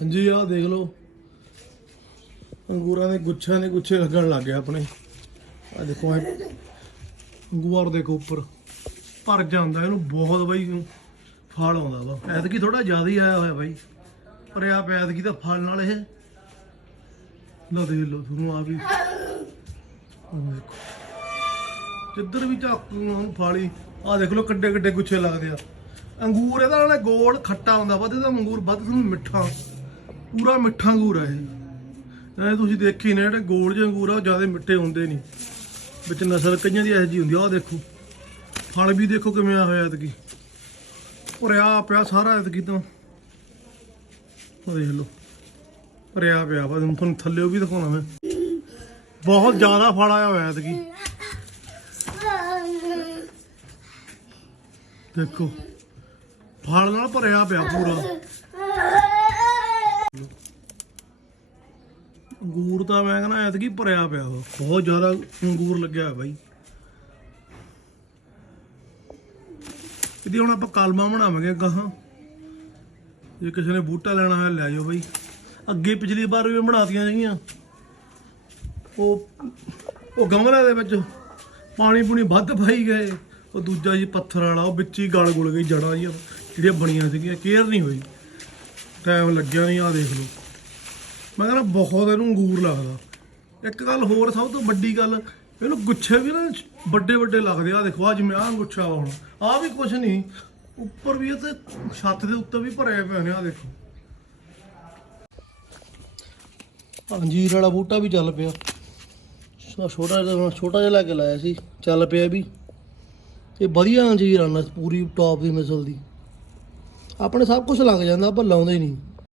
ਹਾਂਜੀ, ਆਹ ਦੇਖ ਲਓ। ਅੰਗੂਰਾਂ ਦੇ ਗੁੱਛਿਆਂ ਦੇ ਗੁੱਛੇ ਲੱਗਣ ਲੱਗ ਗਏ ਆਪਣੇ। ਆ ਦੇਖੋ ਇਹ ਅੰਗੂਰ ਦੇਖੋ ਉੱਪਰ। ਭਰ ਜਾਂਦਾ ਇਹਨੂੰ ਬਹੁਤ ਬਈ ਫਲ ਆਉਂਦਾ ਵਾ। ਐਤਕੀ ਥੋੜਾ ਜ਼ਿਆਦਾ ਹੀ ਆਇਆ ਹੋਇਆ ਬਾਈ। ਪਰ ਆ ਐਤਕੀ ਤਾਂ ਫਲ ਨਾਲ ਇਹ। ਲੋ ਦੇਖ ਲਓ ਤੁਹਾਨੂੰ ਆ ਵੀ। ਦੇਖੋ। ਜਿੱਧਰ ਵੀ ਝਾਕੂ ਨੂੰ ਫਾਲੀ ਆ ਦੇਖ ਲਓ ਕਿੱਡੇ ਕਿੱਡੇ ਗੁੱਛੇ ਲੱਗਦੇ ਆ। ਅੰਗੂਰ ਇਹਦਾ ਨਾਲੇ ਗੋਲ ਖੱਟਾ ਹੁੰਦਾ ਵਾ ਤੇ ਇਹਦਾ ਅੰਗੂਰ ਵੱਧ ਤੁਹਾਨੂੰ ਮਿੱਠਾ। ਪੂਰਾ ਮਿੱਠਾ ਅੰਗੂਰ ਹੈ ਇਹ। ਇਹ ਤੁਸੀਂ ਦੇਖੀ ਨੇ, ਜਿਹੜੇ ਗੋਲ ਜਿਹੇ ਅੰਗੂਰ ਆ, ਉਹ ਜ਼ਿਆਦਾ ਮਿੱਠੇ ਹੁੰਦੇ ਨਹੀਂ। ਵਿੱਚ ਨਸਲ ਕਈਆਂ ਦੀ ਇਹੋ ਜਿਹੀ ਹੁੰਦੀ ਆ। ਆਹ ਦੇਖੋ, ਫਲ ਵੀ ਦੇਖੋ ਕਿਵੇਂ ਆ ਹੋਇਆ ਐਤਕੀ। ਭਰਿਆ ਪਿਆ ਸਾਰਾ ਐਤਕੀ ਤਾਂ। ਉਹ ਦੇਖ ਲਓ, ਭਰਿਆ ਪਿਆ ਵਾ। ਹੁਣ ਤੁਹਾਨੂੰ ਥੱਲੇੋਂ ਵੀ ਦਿਖਾਉਣਾ ਮੈਂ। ਬਹੁਤ ਜ਼ਿਆਦਾ ਫਲ ਆਇਆ ਹੋਇਆ ਐਤਕੀ। ਦੇਖੋ, ਫਲ ਨਾਲ ਭਰਿਆ ਪਿਆ ਪੂਰਾ। ਅੰਗੂਰ ਤਾਂ ਮੈਂ ਕਹਿੰਦਾ ਐਤਕੀ ਭਰਿਆ ਪਿਆ ਉਹ ਬਹੁਤ ਜ਼ਿਆਦਾ ਅੰਗੂਰ ਲੱਗਿਆ ਹੋਇਆ ਬਾਈ। ਇਹਦੀ ਹੁਣ ਆਪਾਂ ਕਲਮਾ ਬਣਾਵਾਂਗੇ ਗਾਹਾਂ। ਜੇ ਕਿਸੇ ਨੇ ਬੂਟਾ ਲੈਣਾ ਹੈ ਲੈ ਜਾਓ ਬਾਈ। ਅੱਗੇ ਪਿਛਲੀ ਵਾਰ ਵੀ ਬਣਾਤੀਆਂ ਸੀਗੀਆਂ। ਉਹ ਉਹ ਗਮਲੇ ਦੇ ਵਿੱਚ ਪਾਣੀ ਪੂਣੀ ਵੱਧ ਪਾਈ ਗਏ। ਉਹ ਦੂਜਾ ਜੀ ਪੱਥਰ ਵਾਲਾ, ਉਹ ਵਿੱਚ ਹੀ ਗਲ ਗੁਲ ਗਈ ਜੜਾਂ ਜੀ ਜਿਹੜੀਆਂ ਬਣੀਆਂ ਸੀਗੀਆਂ, ਕੇਅਰ ਨਹੀਂ ਹੋਈ। ਟਾਈਮ ਲੱਗਿਆ ਨਹੀਂ ਆ ਦੇਖ ਲਓ। ਮੈਂ ਕਹਿੰਦਾ ਬਹੁਤ ਇਹਨੂੰ ਅੰਗੂਰ ਲੱਗਦਾ। ਇੱਕ ਗੱਲ ਹੋਰ ਸਭ ਤੋਂ ਵੱਡੀ ਗੱਲ, ਇਹਨੂੰ ਗੁੱਛੇ ਵੀ ਨਾ ਵੱਡੇ ਵੱਡੇ ਲੱਗਦੇ ਆ। ਦੇਖੋ ਆ ਜਿਵੇਂ ਆਹ ਗੁੱਛਾ ਵਾ ਹੁਣ। ਆ ਵੀ ਕੁਝ ਨਹੀਂ, ਉੱਪਰ ਵੀ ਇਹ ਤੇ ਛੱਤ ਦੇ ਉੱਤੇ ਵੀ ਭਰੇ ਪਏ ਨੇ ਆ ਦੇਖੋ। ਅੰਜੀਰ ਵਾਲਾ ਬੂਟਾ ਵੀ ਚੱਲ ਪਿਆ। ਛੋਟਾ ਜਿਹਾ ਛੋਟਾ ਜਿਹਾ ਲੈ ਕੇ ਲਾਇਆ ਸੀ, ਚੱਲ ਪਿਆ ਵੀ। ਇਹ ਵਧੀਆ ਅੰਜੀਰ ਆ ਪੂਰੀ ਟੌਪ ਦੀ ਮਿਸਲ ਦੀ। ਆਪਣੇ ਸਭ ਕੁਝ ਲੱਗ ਜਾਂਦਾ ਪਰ ਲਾਉਂਦੇ ਨਹੀਂ।